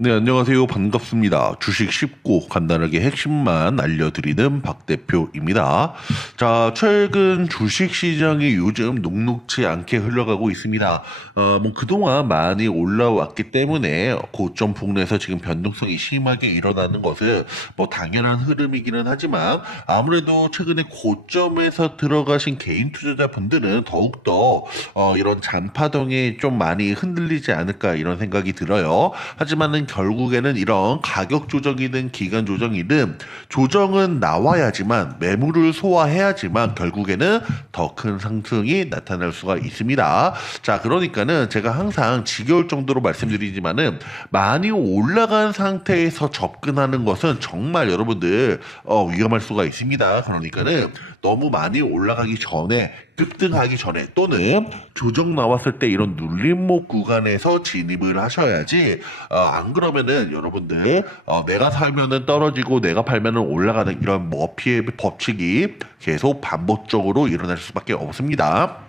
네, 안녕하세요. 반갑습니다. 주식 쉽고 간단하게 핵심만 알려드리는 박 대표입니다. 자, 최근 주식 시장이 요즘 녹록치 않게 흘러가고 있습니다. 그동안 많이 올라왔기 때문에 고점 폭락에서 지금 변동성이 심하게 일어나는 것은 당연한 흐름이기는 하지만 아무래도 최근에 고점에서 들어가신 개인 투자자분들은 더욱더 이런 잔파동에 좀 많이 흔들리지 않을까 이런 생각이 들어요. 하지만은 결국에는 이런 가격 조정이든 기간 조정이든 조정은 나와야지만 매물을 소화해야지만 결국에는 더 큰 상승이 나타날 수가 있습니다. 자, 그러니까는 제가 항상 지겨울 정도로 말씀드리지만은 많이 올라간 상태에서 접근하는 것은 정말 여러분들 위험할 수가 있습니다. 그러니까는 너무 많이 올라가기 전에 급등하기 전에 또는 조정 나왔을 때 이런 눌림목 구간에서 진입을 하셔야지 안 그러면은 여러분들 내가 살면은 떨어지고 내가 팔면은 올라가는 이런 머피의 법칙이 계속 반복적으로 일어날 수밖에 없습니다.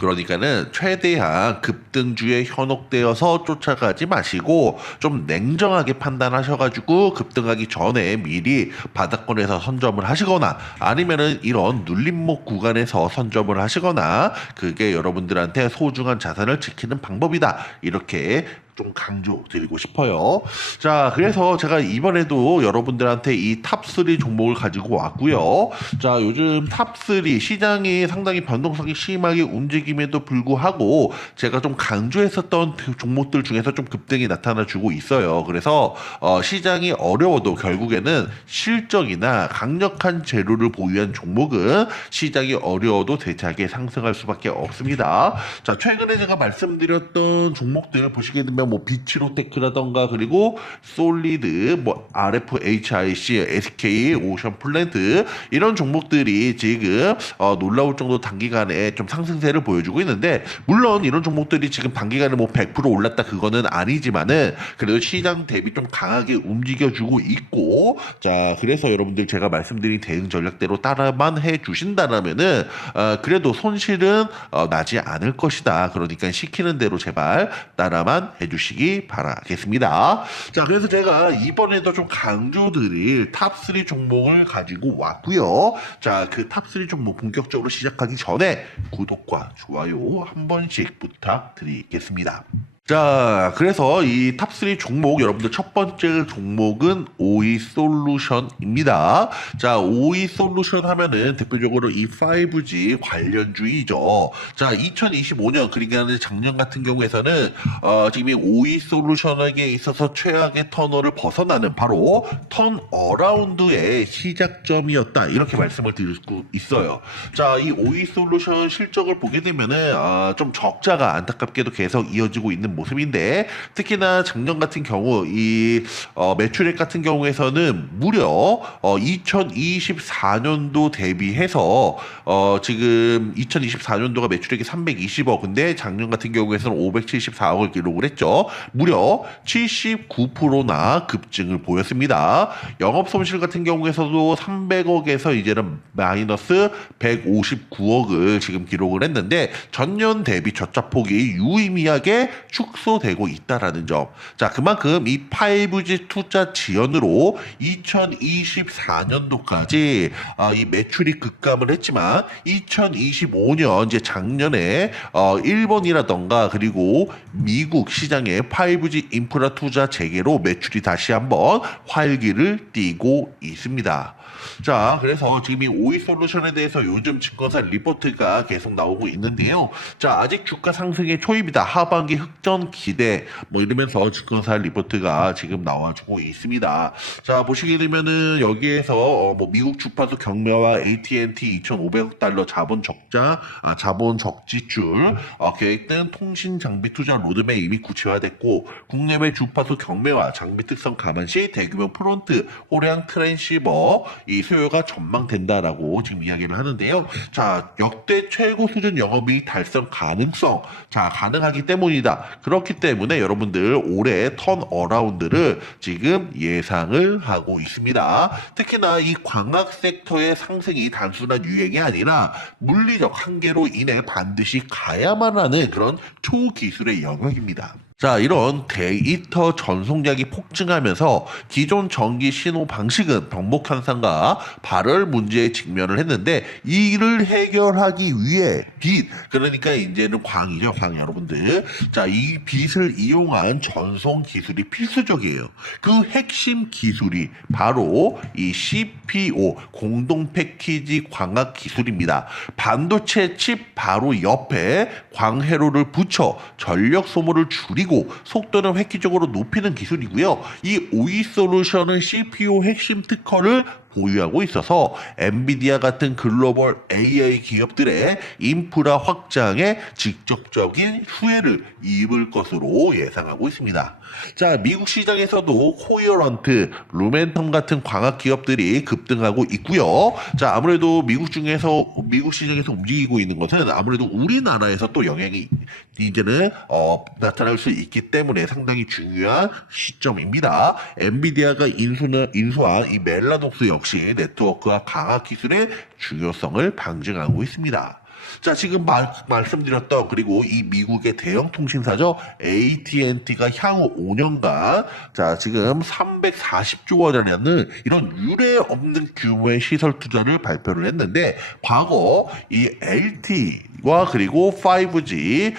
그러니까는 최대한 급등주에 현혹되어서 쫓아가지 마시고 좀 냉정하게 판단하셔가지고 급등하기 전에 미리 바닥권에서 선점을 하시거나 아니면은 이런 눌림목 구간에서 선점을 하시거나 그게 여러분들한테 소중한 자산을 지키는 방법이다. 이렇게 좀 강조드리고 싶어요. 자, 그래서 제가 이번에도 여러분들한테 이 탑3 종목을 가지고 왔고요. 자, 요즘 탑3 시장이 상당히 변동성이 심하게 움직임에도 불구하고 제가 좀 강조했었던 그 종목들 중에서 좀 급등이 나타나주고 있어요. 그래서 시장이 어려워도 결국에는 실적이나 강력한 재료를 보유한 종목은 시장이 어려워도 대차게 상승할 수밖에 없습니다. 자, 최근에 제가 말씀드렸던 종목들 보시게 되면 비치로테크라던가 그리고 솔리드, RFHIC, SK, 오션플랜트 이런 종목들이 지금 놀라울 정도 단기간에 좀 상승세를 보여주고 있는데 물론 이런 종목들이 지금 단기간에 100% 올랐다 그거는 아니지만은 그래도 시장 대비 좀 강하게 움직여주고 있고 자 그래서 여러분들 제가 말씀드린 대응 전략대로 따라만 해주신다면은 그래도 손실은 나지 않을 것이다. 그러니까 시키는 대로 제발 따라만 해주시기 바라겠습니다. 자, 그래서 제가 이번에도 좀 강조드릴 탑3 종목을 가지고 왔고요. 자, 그 탑3 종목 본격적으로 시작하기 전에 구독과 좋아요 한 번씩 부탁드리겠습니다. 자, 그래서 이 탑3 종목, 여러분들 첫 번째 종목은 오이솔루션입니다. 자, 오이솔루션 하면은 대표적으로 이 5G 관련주이죠. 자, 2025년, 그러니까 작년 같은 경우에서는, 지금 이 오이솔루션에게 있어서 최악의 터널을 벗어나는 바로 턴어라운드의 시작점이었다. 이렇게 말씀을 드릴 수 있어요. 자, 이 오이솔루션 실적을 보게 되면은, 좀 적자가 안타깝게도 계속 이어지고 있는 모습인데 특히나 작년 같은 경우 이 매출액 같은 경우에서는 무려 2024년도 대비해서 지금 2024년도가 매출액이 320억 근데 작년 같은 경우에서는 574억을 기록을 했죠. 무려 79%나 급증을 보였습니다. 영업 손실 같은 경우에서도 300억에서 이제는 마이너스 159억을 지금 기록을 했는데 전년 대비 적자폭이 유의미하게 축소되고 있다라는 점. 자, 그만큼 이 5G 투자 지연으로 2024년도까지 이 매출이 급감을 했지만 2025년 이제 작년에 일본이라던가 그리고 미국 시장의 5G 인프라 투자 재개로 매출이 다시 한번 활기를 띠고 있습니다. 자, 그래서 지금 이 오이솔루션에 대해서 요즘 증권사 리포트가 계속 나오고 있는데요. 자, 아직 주가 상승의 초입이다. 하반기 흑전 기대 이러면서 증권사 리포트가 지금 나와주고 있습니다. 자, 보시게 되면은 여기에서 미국 주파수 경매와 AT&T 2,500억 달러 자본 적지출 계획 등 통신 장비 투자 로드맵 이미 구체화됐고 국내외 주파수 경매와 장비 특성 감안 시 대규모 프론트 호량 트랜시버 이 수요가 전망된다라고 지금 이야기를 하는데요. 자, 역대 최고 수준 영업이익 달성 가능성. 자, 가능하기 때문이다. 그렇기 때문에 여러분들 올해 턴어라운드를 지금 예상을 하고 있습니다. 특히나 이 광학 섹터의 상승이 단순한 유행이 아니라 물리적 한계로 인해 반드시 가야만 하는 그런 초기술의 영역입니다. 자, 이런 데이터 전송량이 폭증하면서 기존 전기 신호 방식은 병목 현상과 발열 문제에 직면을 했는데, 이를 해결하기 위해 빛, 그러니까 이제는 광이죠, 광 여러분들. 자, 이 빛을 이용한 전송 기술이 필수적이에요. 그 핵심 기술이 바로 이 CPO, 공동 패키지 광학 기술입니다. 반도체 칩 바로 옆에 광회로를 붙여 전력 소모를 줄이고 속도는 획기적으로 높이는 기술이고요. 이 오이 솔루션은 CPU 핵심 특허를 보유하고 있어서 엔비디아 같은 글로벌 AI 기업들의 인프라 확장에 직접적인 수혜를 입을 것으로 예상하고 있습니다. 자, 미국 시장에서도 코이어런트, 루멘텀 같은 광학 기업들이 급등하고 있고요. 자, 아무래도 미국 시장에서 움직이고 있는 것은 아무래도 우리나라에서 또 영향이 이제는 나타날 수 있기 때문에 상당히 중요한 시점입니다. 엔비디아가 인수한 이 멜라독스 역시 네트워크와 광학 기술의 중요성을 방증하고 있습니다. 자, 지금 말씀드렸던, 그리고 이 미국의 대형 통신사죠. AT&T가 향후 5년간, 자, 지금 340조 원이라는 이런 유례 없는 규모의 시설 투자를 발표를 했는데, 과거 이 LTE와 그리고 5G,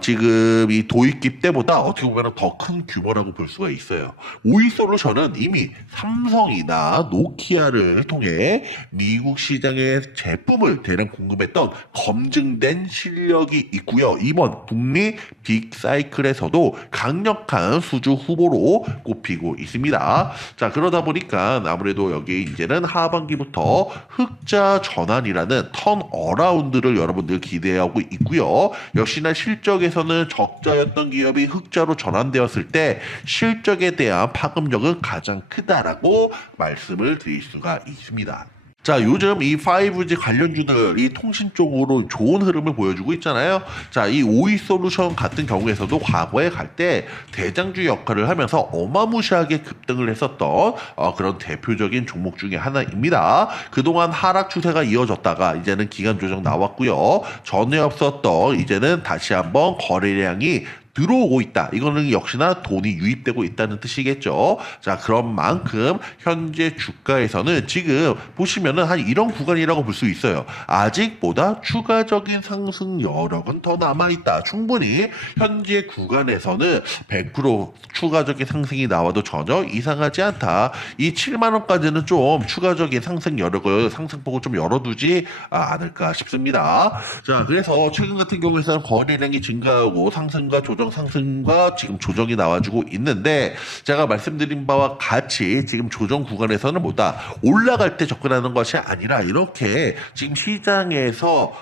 지금 이 도입기 때보다 어떻게 보면 더 큰 규모라고 볼 수가 있어요. 오이솔루션은 이미 삼성이나 노키아를 통해 미국 시장에 제품을 대량 공급했던 검증된 실력이 있고요. 이번 북미 빅사이클에서도 강력한 수주 후보로 꼽히고 있습니다. 자, 그러다 보니까 아무래도 여기 이제는 하반기부터 흑자 전환이라는 턴어라운드를 여러분들 기대하고 있고요. 역시나 실적에서는 적자였던 기업이 흑자로 전환되었을 때 실적에 대한 파급력은 가장 크다라고 말씀을 드릴 수가 있습니다. 자, 요즘 이 5G 관련주들이 통신 쪽으로 좋은 흐름을 보여주고 있잖아요. 자, 이 오이 솔루션 같은 경우에서도 과거에 갈 때 대장주 역할을 하면서 어마무시하게 급등을 했었던 그런 대표적인 종목 중에 하나입니다. 그동안 하락 추세가 이어졌다가 이제는 기간 조정 나왔고요. 전에 없었던 이제는 다시 한번 거래량이 들어오고 있다. 이거는 역시나 돈이 유입되고 있다는 뜻이겠죠. 자, 그런 만큼 현재 주가에서는 지금 보시면은 한 이런 구간이라고 볼 수 있어요. 아직보다 추가적인 상승 여력은 더 남아있다. 충분히 현재 구간에서는 100% 추가적인 상승이 나와도 전혀 이상하지 않다. 이 7만 원까지는 좀 추가적인 상승 여력을, 상승폭을 좀 열어두지 않을까 싶습니다. 자, 그래서 최근 같은 경우에는 거래량이 증가하고 상승과 상승과 지금 조정이 나와주고 있는데, 제가 말씀드린 바와 같이 지금 조정 구간에서는 뭐다, 올라갈 때 접근하는 것이 아니라 이렇게 지금 시장에서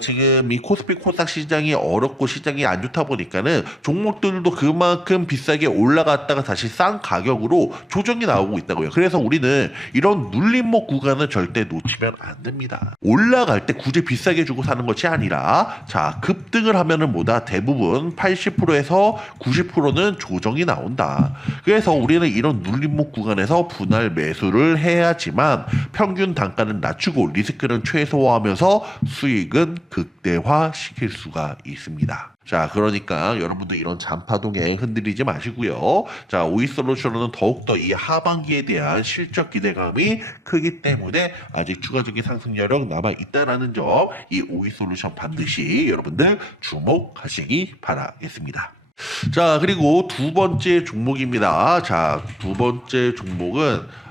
지금 이 코스피 코스닥 시장이 어렵고 시장이 안 좋다 보니까는 종목들도 그만큼 비싸게 올라갔다가 다시 싼 가격으로 조정이 나오고 있다고요. 그래서 우리는 이런 눌림목 구간을 절대 놓치면 안 됩니다. 올라갈 때 굳이 비싸게 주고 사는 것이 아니라, 자, 급등을 하면은 뭐다, 대부분 80%에서 90%는 조정이 나온다. 그래서 우리는 이런 눌림목 구간에서 분할 매수를 해야지만 평균 단가는 낮추고 리스크는 최소화하면서 수익은 극대화시킬 수가 있습니다. 자, 그러니까 여러분들 이런 잔파동에 흔들리지 마시고요. 자, 오이솔루션은 더욱더 이 하반기에 대한 실적 기대감이 크기 때문에 아직 추가적인 상승 여력 남아 있다라는 점, 이 오이솔루션 반드시 여러분들 주목하시기 바라겠습니다. 자, 그리고 두 번째 종목입니다. 자, 두 번째 종목은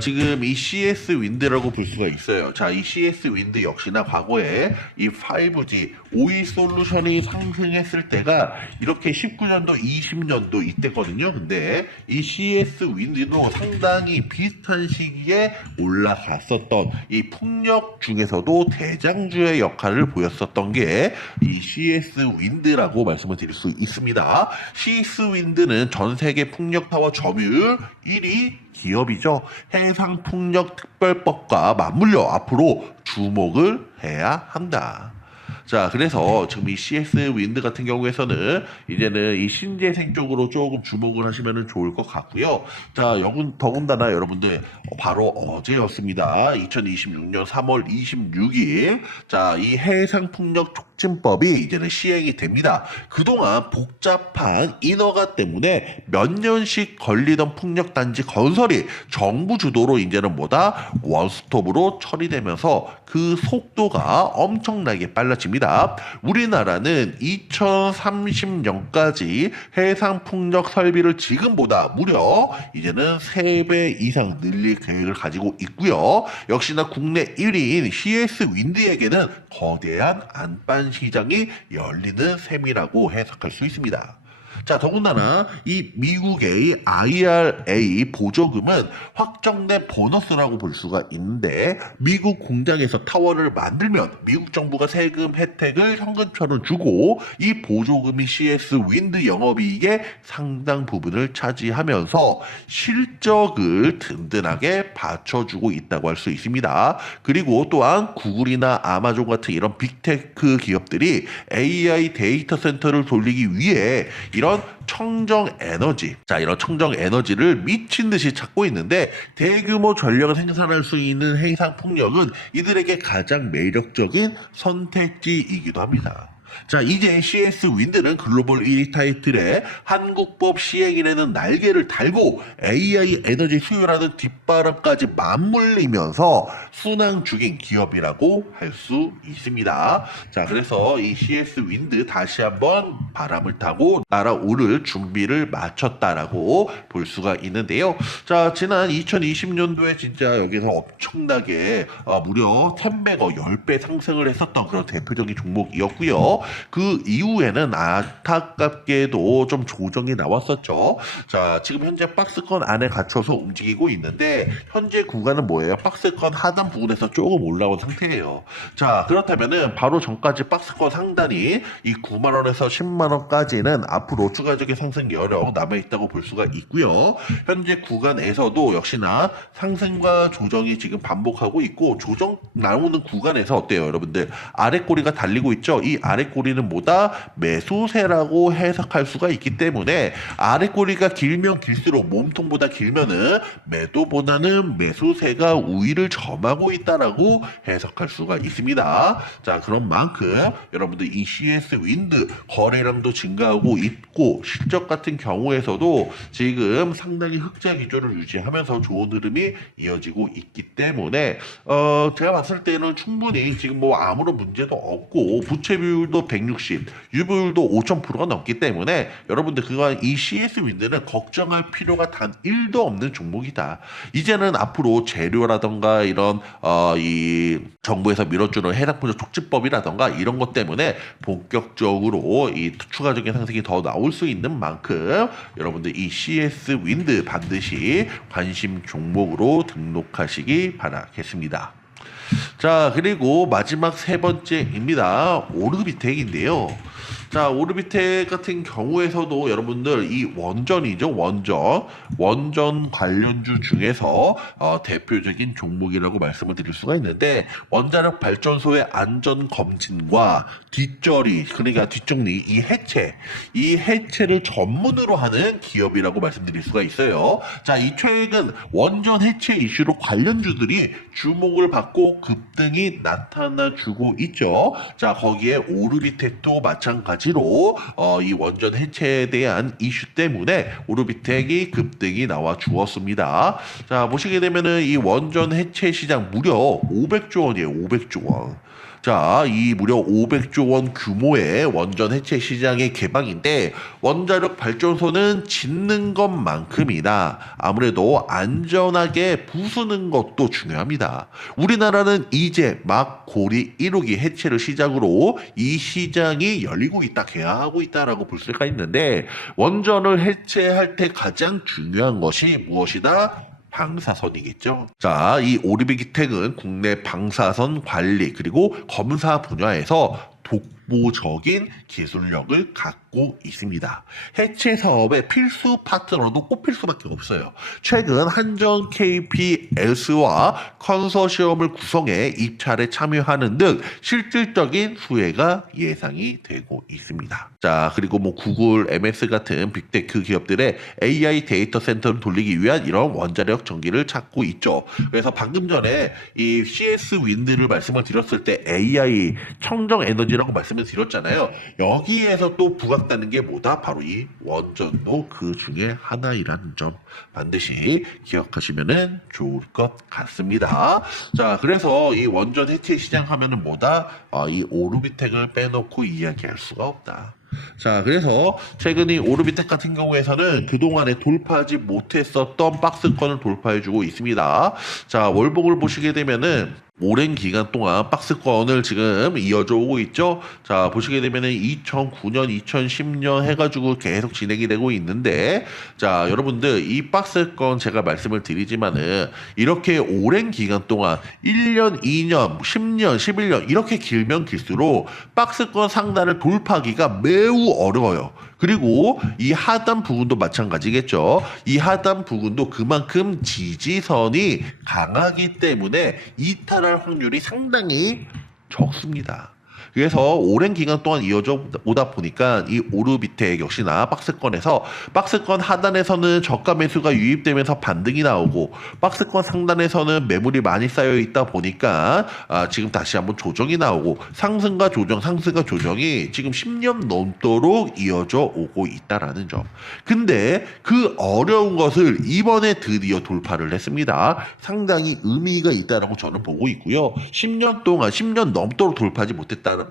지금 이 CS 윈드라고 볼 수가 있어요. 자, 이 CS 윈드 역시나 과거에 이 5G 오이 솔루션이 상승했을 때가 이렇게 19년도, 20년도 이때거든요. 근데 이 CS 윈드도 상당히 비슷한 시기에 올라갔었던 이 풍력 중에서도 대장주의 역할을 보였었던 게 이 CS 윈드라고 말씀을 드릴 수 있습니다. CS 윈드는 전 세계 풍력 타워 점유율 1위 기업이죠. 해상풍력특별법과 맞물려 앞으로 주목을 해야 한다. 자, 그래서 지금 이 CS 윈드 같은 경우에서는 이제는 이 신재생 쪽으로 조금 주목을 하시면 좋을 것 같고요. 자, 더군다나 여러분들 바로 어제였습니다. 2026년 3월 26일. 자, 이 해상풍력 촉진 촉진법이 이제는 시행이 됩니다. 그동안 복잡한 인허가 때문에 몇 년씩 걸리던 풍력단지 건설이 정부 주도로 이제는 뭐다? 원스톱으로 처리되면서 그 속도가 엄청나게 빨라집니다. 우리나라는 2030년까지 해상풍력 설비를 지금보다 무려 이제는 3배 이상 늘릴 계획을 가지고 있고요. 역시나 국내 1위인 CS 윈드에게는 거대한 안반 시장이 열리는 셈이라고 해석할 수 있습니다. 자, 더군다나 이 미국의 IRA 보조금은 확정된 보너스라고 볼 수가 있는데, 미국 공장에서 타워를 만들면 미국 정부가 세금 혜택을 현금처럼 주고 이 보조금이 CS 윈드 영업이익의 상당 부분을 차지하면서 실적을 든든하게 받쳐주고 있다고 할 수 있습니다. 그리고 또한 구글이나 아마존 같은 이런 빅테크 기업들이 AI 데이터 센터를 돌리기 위해 이런 청정 에너지, 이런 청정 에너지를 미친 듯이 찾고 있는데, 대규모 전력을 생산할 수 있는 해상 풍력은 이들에게 가장 매력적인 선택지이기도 합니다. 자, 이제 CS 윈드는 글로벌 1위 타이틀에 한국법 시행이라는 날개를 달고 AI 에너지 수요라는 뒷바람까지 맞물리면서 순항 중인 기업이라고 할 수 있습니다. 자, 그래서 이 CS 윈드 다시 한번 바람을 타고 날아오를 준비를 마쳤다라고 볼 수가 있는데요. 자, 지난 2020년도에 진짜 여기서 엄청나게 무려 1100억 10배 상승을 했었던 그런 대표적인 종목이었고요. 그 이후에는 안타깝게도 좀 조정이 나왔었죠. 자, 지금 현재 박스권 안에 갇혀서 움직이고 있는데, 현재 구간은 뭐예요? 박스권 하단 부분에서 조금 올라온 상태예요. 자, 그렇다면은 바로 전까지 박스권 상단이 이 9만원에서 10만원까지는 앞으로 추가적인 상승 여력 남아있다고 볼 수가 있고요. 현재 구간에서도 역시나 상승과 조정이 지금 반복하고 있고, 조정 나오는 구간에서 어때요, 여러분들? 아래 꼬리가 달리고 있죠? 이 아래 꼬리는 뭐다? 매수세라고 해석할 수가 있기 때문에, 아래 꼬리가 길면 길수록, 몸통보다 길면은 매도보다는 매수세가 우위를 점하고 있다라고 해석할 수가 있습니다. 자, 그런 만큼 여러분들 이 CS 윈드 거래량도 증가하고 있고, 실적 같은 경우에서도 지금 상당히 흑자 기조를 유지하면서 좋은 흐름이 이어지고 있기 때문에 제가 봤을 때는 충분히 지금 뭐 아무런 문제도 없고, 부채 비율도 160, 유보율도 5000%가 넘기 때문에 여러분들 그간 이 CS 윈드는 걱정할 필요가 단 1도 없는 종목이다. 이제는 앞으로 재료라던가 이런 이 정부에서 밀어주는 해상풍력 촉진법이라던가 이런 것 때문에 본격적으로 이 추가적인 상승이 더 나올 수 있는 만큼 여러분들 이 CS 윈드 반드시 관심 종목으로 등록하시기 바라겠습니다. 자, 그리고 마지막 세 번째입니다. 오르비텍인데요. 자, 오르비텍 같은 경우에서도 여러분들 이 원전이죠. 원전 관련주 중에서 대표적인 종목이라고 말씀을 드릴 수가 있는데, 원자력 발전소의 안전 검진과 뒷처리, 그러니까 뒷정리, 이 해체를 전문으로 하는 기업이라고 말씀드릴 수가 있어요. 자, 이 최근 원전 해체 이슈로 관련주들이 주목을 받고 급등이 나타나주고 있죠. 자, 거기에 오르비텍도 마찬가지로 이 원전 해체에 대한 이슈 때문에 오르비텍이 급등이 나와 주었습니다. 자, 보시게 되면은 이 원전 해체 시장 무려 500조 원이에요. 500조 원. 자, 이 무려 500조 원 규모의 원전 해체 시장의 개방인데, 원자력 발전소는 짓는 것만큼이나 아무래도 안전하게 부수는 것도 중요합니다. 우리나라는 이제 막 고리 1호기 해체를 시작으로 이 시장이 열리고 있다, 개화하고 있다라고 볼 수가 있는데, 원전을 해체할 때 가장 중요한 것이 무엇이다? 방사선이겠죠. 자, 이 오르비텍은 국내 방사선 관리 그리고 검사 분야에서 독보적인 기술력을 갖고 갖고 있습니다. 해체 사업의 필수 파트너도 꼽힐 수밖에 없어요. 최근 한전 KPS와 컨소시엄을 구성해 입찰에 참여하는 등 실질적인 수혜가 예상이 되고 있습니다. 자, 그리고 뭐 구글, MS 같은 빅테크 기업들의 AI 데이터 센터를 돌리기 위한 이런 원자력 전기를 찾고 있죠. 그래서 방금 전에 이 CS 윈드를 말씀을 드렸을 때 AI 청정 에너지라고 말씀을 드렸잖아요. 여기에서 또 부각되는 게 뭐다? 바로 이 원전도 그 중에 하나이라는 점 반드시 기억하시면 좋을 것 같습니다. 자, 그래서 이 원전 해체 시장 하면은 뭐다? 이 오르비텍을 빼놓고 이야기할 수가 없다. 자, 그래서 최근 이 오르비텍 같은 경우에서는 그동안에 돌파하지 못했었던 박스권을 돌파해주고 있습니다. 자, 월봉을 보시게 되면은 오랜 기간 동안 박스권을 지금 이어져 오고 있죠. 자, 보시게 되면은 2009년, 2010년 해가지고 계속 진행이 되고 있는데, 자, 여러분들 이 박스권 제가 말씀을 드리지만은 이렇게 오랜 기간 동안 1년, 2년, 10년, 11년 이렇게 길면 길수록 박스권 상단을 돌파하기가 매우 어려워요. 그리고 이 하단 부분도 마찬가지겠죠. 이 하단 부분도 그만큼 지지선이 강하기 때문에 이탈할 확률이 상당히 적습니다. 그래서 오랜 기간 동안 이어져 오다 보니까 이 오르비텍 역시나 박스권 하단에서는 저가 매수가 유입되면서 반등이 나오고 박스권 상단에서는 매물이 많이 쌓여 있다 보니까 지금 다시 한번 조정이 나오고 상승과 조정이 지금 10년 넘도록 이어져 오고 있다라는 점. 근데 그 어려운 것을 이번에 드디어 돌파를 했습니다. 상당히 의미가 있다라고 저는 보고 있고요. 10년 넘도록 돌파하지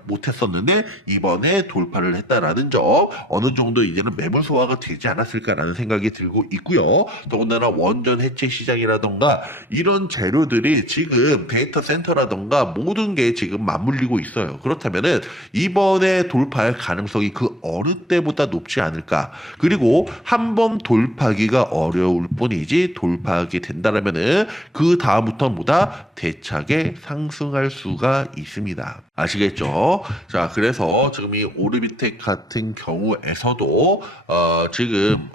못했었는데 이번에 돌파를 했다라는 점, 어느 정도 이제는 매물 소화가 되지 않았을까라는 생각이 들고 있고요. 더군다나 원전 해체 시장이라던가 이런 재료들이 지금 데이터 센터라던가 모든 게 지금 맞물리고 있어요. 그렇다면은 이번에 돌파할 가능성이 그 어느 때보다 높지 않을까. 그리고 한번 돌파하기가 어려울 뿐이지 돌파하게 된다라면은 그 다음부터는 보다 대차게 상승할 수가 있습니다. 아시겠죠? 자, 그래서 지금 이 오르비텍 같은 경우에서도 지금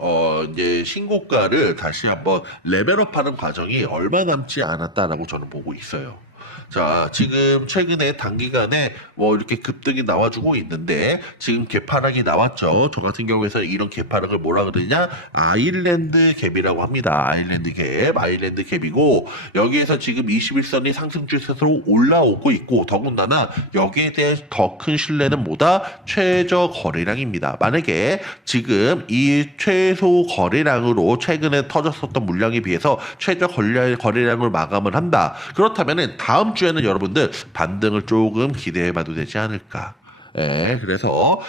이제 신고가를 다시 한번 레벨업하는 과정이 얼마 남지 않았다라고 저는 보고 있어요. 자, 지금 최근에 단기간에 뭐 이렇게 급등이 나와주고 있는데 지금 개파락이 나왔죠. 저 같은 경우에서 이런 개파락을 뭐라 그러냐? 아일랜드 갭이라고 합니다. 아일랜드 갭이고 여기에서 지금 21선이 상승 추세로 올라오고 있고 더군다나 여기에 대해 더 큰 신뢰는 뭐다? 최저 거래량입니다. 만약에 지금 이 최소 거래량으로 최근에 터졌었던 물량에 비해서 최저 거래량을 마감을 한다. 그렇다면은 다음 주에는 여러분들 반등을 조금 기대해봐도 되지 않을까. 예, 그래서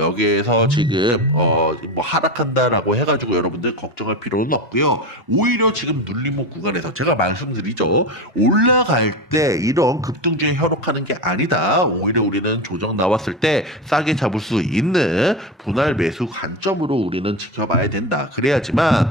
여기에서 지금 뭐 하락한다라고 해가지고 여러분들 걱정할 필요는 없고요. 오히려 지금 눌림목 구간에서 제가 말씀드리죠. 올라갈 때 이런 급등주에 현혹하는 게 아니다. 오히려 우리는 조정 나왔을 때 싸게 잡을 수 있는 분할 매수 관점으로 우리는 지켜봐야 된다. 그래야지만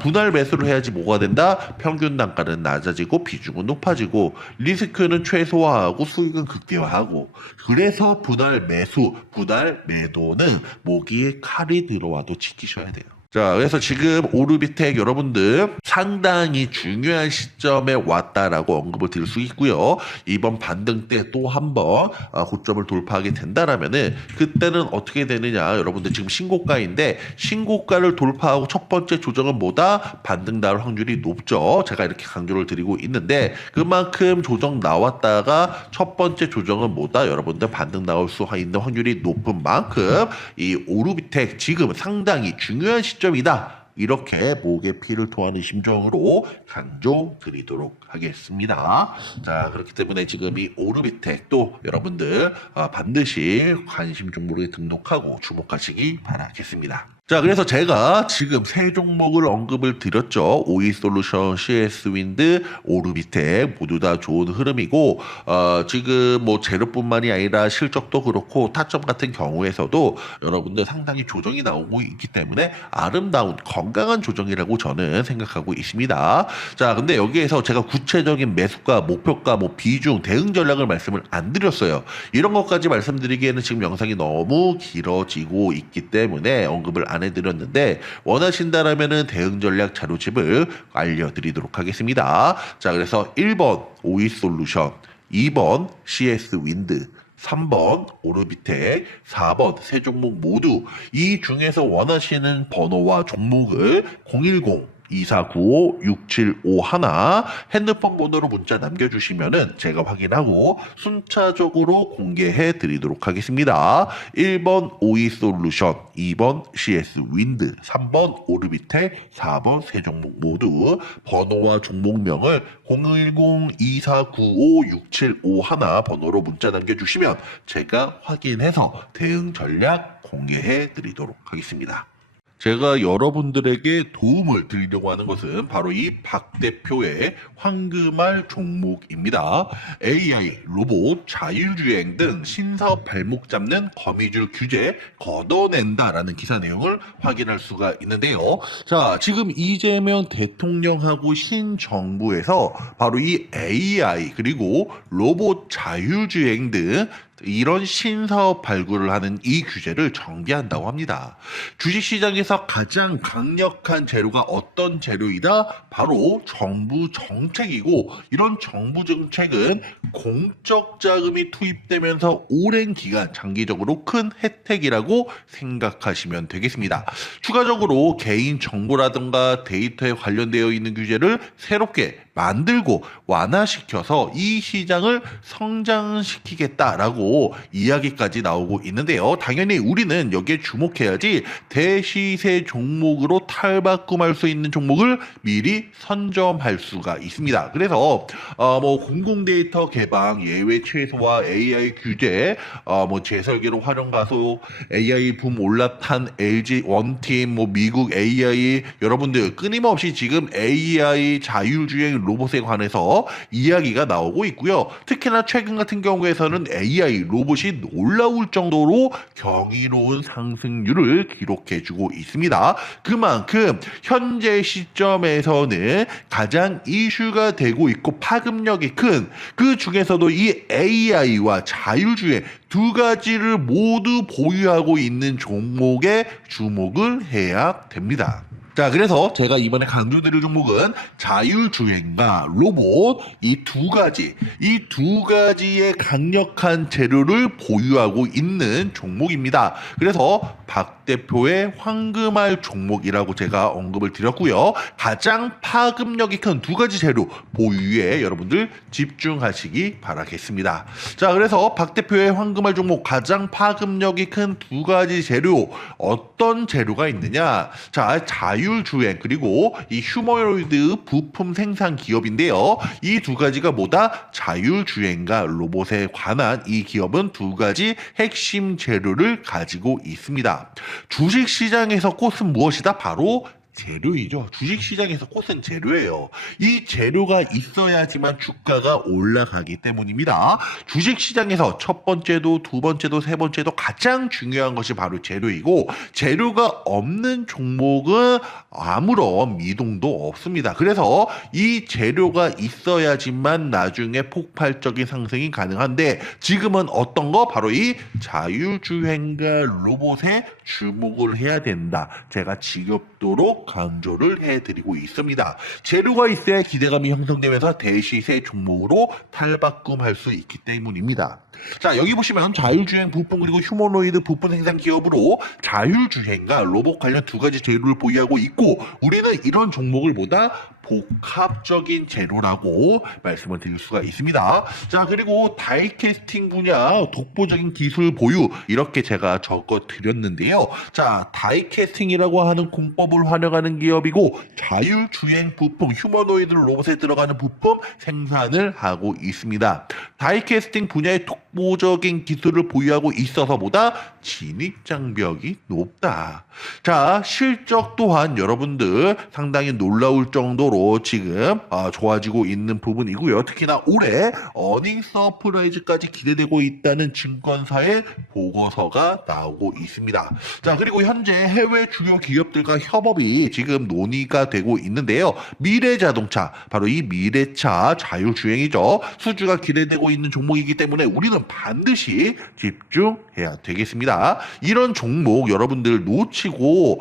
분할 매수를 해야지 뭐가 된다? 평균 단가는 낮아지고 비중은 높아지고 리스크는 최소화하고 수익은 극대화하고 그래서 분할 매도는 모기에 칼이 들어와도 지키셔야 돼요. 자, 그래서 지금 오르비텍 여러분들 상당히 중요한 시점에 왔다라고 언급을 드릴 수 있고요. 이번 반등 때 또 한번 고점을 돌파하게 된다라면은 그때는 어떻게 되느냐? 여러분들 지금 신고가인데 신고가를 돌파하고 첫 번째 조정은 뭐다? 반등 나올 확률이 높죠. 제가 이렇게 강조를 드리고 있는데 그만큼 조정 나왔다가 첫 번째 조정은 뭐다? 여러분들 반등 나올 수 있는 확률이 높은 만큼 이 오르비텍 지금 상당히 중요한 시점이다. 이렇게 목에 피를 토하는 심정으로 강조 드리도록 하겠습니다. 자, 그렇기 때문에 지금 이 오르비텍도 여러분들 반드시 관심 종목에 등록하고 주목하시기 바라겠습니다. 자, 그래서 제가 지금 세 종목을 언급을 드렸죠. 오이솔루션, CS윈드, 오르비텍 모두 다 좋은 흐름이고 지금 뭐 재료뿐만이 아니라 실적도 그렇고 타점 같은 경우에서도 여러분들 상당히 조정이 나오고 있기 때문에 아름다운 건강한 조정이라고 저는 생각하고 있습니다. 자, 근데 여기에서 제가 구체적인 매수가, 목표가, 뭐 비중, 대응 전략을 말씀을 안 드렸어요. 이런 것까지 말씀드리기에는 지금 영상이 너무 길어지고 있기 때문에 언급을 안 해드렸는데 원하신다라면은 대응 전략 자료집을 알려드리도록 하겠습니다. 자, 그래서 1번 오이솔루션, 2번 CS 윈드, 3번 오르비텍, 4번 세 종목 모두 이 중에서 원하시는 번호와 종목을 010 2495-6751 핸드폰 번호로 문자 남겨주시면은 제가 확인하고 순차적으로 공개해 드리도록 하겠습니다. 1번 오이솔루션, 2번 CS윈드, 3번 오르비텍, 4번 세 종목 모두 번호와 종목명을 010-2495-6751 번호로 문자 남겨주시면 제가 확인해서 대응 전략 공개해 드리도록 하겠습니다. 제가 여러분들에게 도움을 드리려고 하는 것은 바로 이 박 대표의 황금알 종목입니다. AI, 로봇, 자율주행 등 신사업 발목 잡는 거미줄 규제 걷어낸다라는 기사 내용을 확인할 수가 있는데요. 자, 지금 이재명 대통령하고 신정부에서 바로 이 AI 그리고 로봇, 자율주행 등 이런 신사업 발굴을 하는 이 규제를 정비한다고 합니다. 주식시장에서 가장 강력한 재료가 어떤 재료이다? 바로 정부 정책이고 이런 정부 정책은 공적 자금이 투입되면서 오랜 기간 장기적으로 큰 혜택이라고 생각하시면 되겠습니다. 추가적으로 개인 정보라든가 데이터에 관련되어 있는 규제를 새롭게 만들고 완화시켜서 이 시장을 성장시키겠다라고 이야기까지 나오고 있는데요. 당연히 우리는 여기에 주목해야지 대시세 종목으로 탈바꿈할 수 있는 종목을 미리 선점할 수가 있습니다. 그래서 뭐 공공데이터 개방, 예외 최소화, AI 규제, 뭐 재설계로 활용 가소, AI 붐 올라탄 LG 원팀, 뭐 미국 AI 여러분들 끊임없이 지금 AI 자율주행 로봇에 관해서 이야기가 나오고 있고요. 특히나 최근 같은 경우에서는 AI 로봇이 놀라울 정도로 경이로운 상승률을 기록해주고 있습니다. 그만큼 현재 시점에서는 가장 이슈가 되고 있고 파급력이 큰 그 중에서도 이 AI와 자율주행 두 가지를 모두 보유하고 있는 종목에 주목을 해야 됩니다. 자, 그래서 제가 이번에 강조드릴 종목은 자율주행과 로봇 이 두 가지의 강력한 재료를 보유하고 있는 종목입니다. 그래서 박 대표의 황금알 종목이라고 제가 언급을 드렸고요. 가장 파급력이 큰 두 가지 재료 보유에 여러분들 집중하시기 바라겠습니다. 자, 그래서 박 대표의 황금알 종목 가장 파급력이 큰 두 가지 재료 어떤 재료가 있느냐? 자, 자율주행 그리고 이 휴머노이드 부품 생산 기업인데요. 이 두 가지가 뭐다? 자율주행과 로봇에 관한 이 기업은 두 가지 핵심 재료를 가지고 있습니다. 주식시장에서 꽃은 무엇이다? 바로 재료이죠. 주식시장에서 꽃은 재료예요. 이 재료가 있어야지만 주가가 올라가기 때문입니다. 주식시장에서 첫 번째도 두 번째도 세 번째도 가장 중요한 것이 바로 재료이고 재료가 없는 종목은 아무런 미동도 없습니다. 그래서 이 재료가 있어야지만 나중에 폭발적인 상승이 가능한데 지금은 어떤 거? 바로 이 자율주행과 로봇에 주목을 해야 된다. 제가 지겹도록 강조를 해드리고 있습니다. 재료가 있어야 기대감이 형성되면서 대시세 종목으로 탈바꿈할 수 있기 때문입니다. 자, 여기 보시면 자율주행 부품 그리고 휴머노이드 부품 생산 기업으로 자율주행과 로봇 관련 두 가지 재료를 보유하고 있고 우리는 이런 종목을 보다 복합적인 재료라고 말씀을 드릴 수가 있습니다. 자, 그리고 다이캐스팅 분야 독보적인 기술 보유 이렇게 제가 적어 드렸는데요. 자, 다이캐스팅이라고 하는 공법을 활용한 운영하는 기업이고 자율주행 부품, 휴머노이드 로봇에 들어가는 부품 생산을 하고 있습니다. 다이캐스팅 분야의 독보적인 기술을 보유하고 있어서보다 진입 장벽이 높다. 자, 실적 또한 여러분들 상당히 놀라울 정도로 지금 좋아지고 있는 부분이고요. 특히나 올해 어닝 서프라이즈까지 기대되고 있다는 증권사의 보고서가 나오고 있습니다. 자, 그리고 현재 해외 주요 기업들과 협업이 지금 논의가 되고 있는데요. 미래자동차, 바로 이 미래차 자율주행이죠. 수주가 기대되고 있는 종목이기 때문에 우리는 반드시 집중해야 되겠습니다. 이런 종목 여러분들 놓치고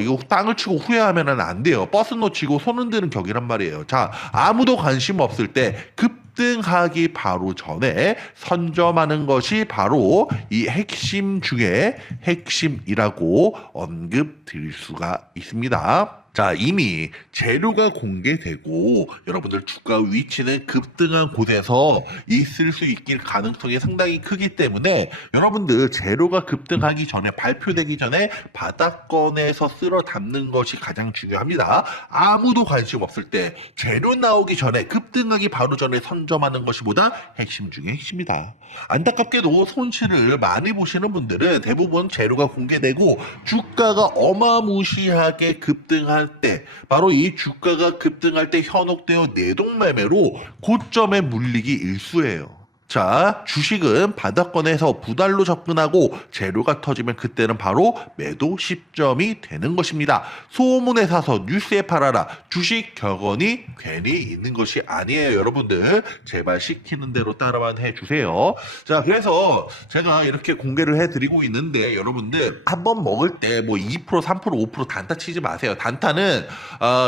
이거 땅을 치고 후회하면 안 돼요. 버스 놓치고 손 흔드는 격이란 말이에요. 자, 아무도 관심 없을 때 급등하기 바로 전에 선점하는 것이 바로 이 핵심 중에 핵심이라고 언급드릴 수가 있습니다. 자, 이미 재료가 공개되고 여러분들 주가 위치는 급등한 곳에서 있을 수 있길 가능성이 상당히 크기 때문에 여러분들 재료가 급등하기 전에, 발표되기 전에 바닥권에서 쓸어 담는 것이 가장 중요합니다. 아무도 관심 없을 때 재료 나오기 전에, 급등하기 바로 전에 선점하는 것이보다 핵심 중에 핵심이다. 안타깝게도 손실을 많이 보시는 분들은 대부분 재료가 공개되고 주가가 어마무시하게 급등한 때, 바로 이 주가가 급등할 때 현혹되어 내동매매로 고점에 물리기 일쑤예요. 자, 주식은 바닥권에서 부달로 접근하고 재료가 터지면 그때는 바로 매도 시점이 되는 것입니다. 소문에 사서 뉴스에 팔아라. 주식 격언이 괜히 있는 것이 아니에요. 여러분들 제발 시키는 대로 따라만 해주세요. 자, 그래서 제가 이렇게 공개를 해드리고 있는데 여러분들 한번 먹을 때 뭐 2%, 3%, 5% 단타 치지 마세요. 단타는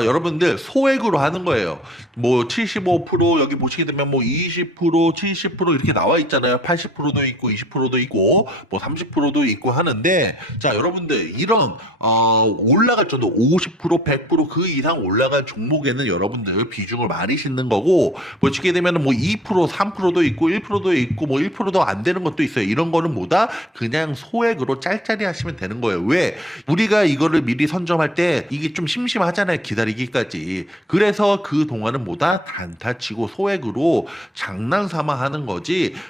여러분들 소액으로 하는 거예요. 뭐 75% 여기 보시게 되면 뭐 20%, 70% 이렇게 나와 있잖아요. 80%도 있고 20%도 있고 뭐 30%도 있고 하는데, 자, 여러분들 이런 올라갈 정도 50%, 100% 그 이상 올라갈 종목에는 여러분들 비중을 많이 싣는 거고, 보시게 되면 뭐 2%, 3%도 있고 1%도 있고 뭐 1%도 안 되는 것도 있어요. 이런 거는 뭐다? 그냥 소액으로 짤짤이 하시면 되는 거예요. 왜? 우리가 이거를 미리 선점할 때 이게 좀 심심하잖아요. 기다리기까지. 그래서 그 동안은 뭐다? 단타치고 소액으로 장난삼아 하는 거지.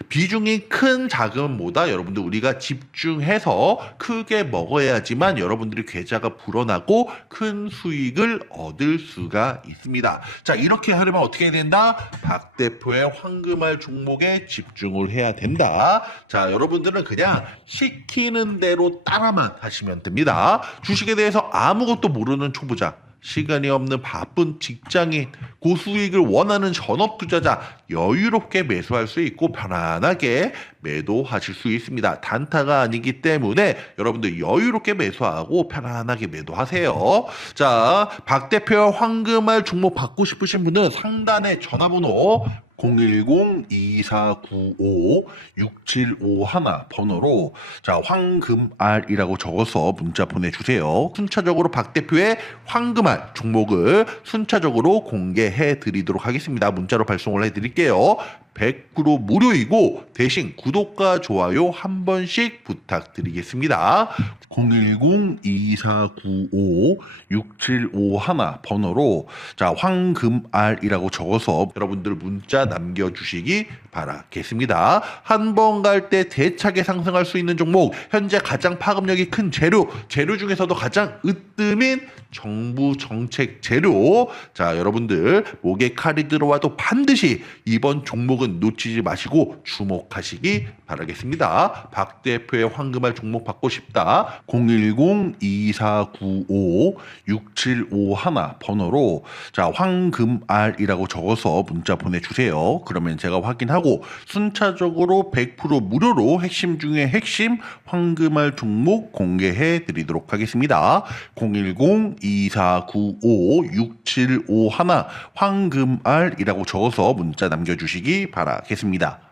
비중이 큰 자금은 뭐다? 여러분들 우리가 집중해서 크게 먹어야지만 여러분들이 계좌가 불어나고 큰 수익을 얻을 수가 있습니다. 자, 이렇게 하려면 어떻게 해야 된다? 박 대표의 황금알 종목에 집중을 해야 된다. 자, 여러분들은 그냥 시키는 대로 따라만 하시면 됩니다. 주식에 대해서 아무것도 모르는 초보자, 시간이 없는 바쁜 직장인, 고수익을 원하는 전업 투자자 여유롭게 매수할 수 있고 편안하게 매도하실 수 있습니다. 단타가 아니기 때문에 여러분들 여유롭게 매수하고 편안하게 매도하세요. 자, 박 대표 황금알 종목 받고 싶으신 분은 상단에 전화번호 010-2495-6751 번호로 자, 황금알이라고 적어서 문자 보내주세요. 순차적으로 박 대표의 황금알 종목을 순차적으로 공개해 드리도록 하겠습니다. 문자로 발송을 해드릴게요. 100% 무료이고 대신 구독과 좋아요 한 번씩 부탁드리겠습니다. 010-2495-6751 번호로 자, 황금알이라고 적어서 여러분들 문자 남겨주시기 바라겠습니다. 한 번 갈 때 대차게 상승할 수 있는 종목, 현재 가장 파급력이 큰 재료 중에서도 가장 으뜸인 정부 정책 재료. 자, 여러분들 목에 칼이 들어와도 반드시 이번 종목은 놓치지 마시고 주목하시기 바라겠습니다. 박 대표의 황금알 종목 받고 싶다. 010-2495-6751 번호로 자, 황금알이라고 적어서 문자 보내주세요. 그러면 제가 확인하고 순차적으로 100% 무료로 핵심 중에 핵심 황금알 종목 공개해 드리도록 하겠습니다. 010-2495-6751 황금알이라고 적어서 문자 남겨주시기 바라겠습니다.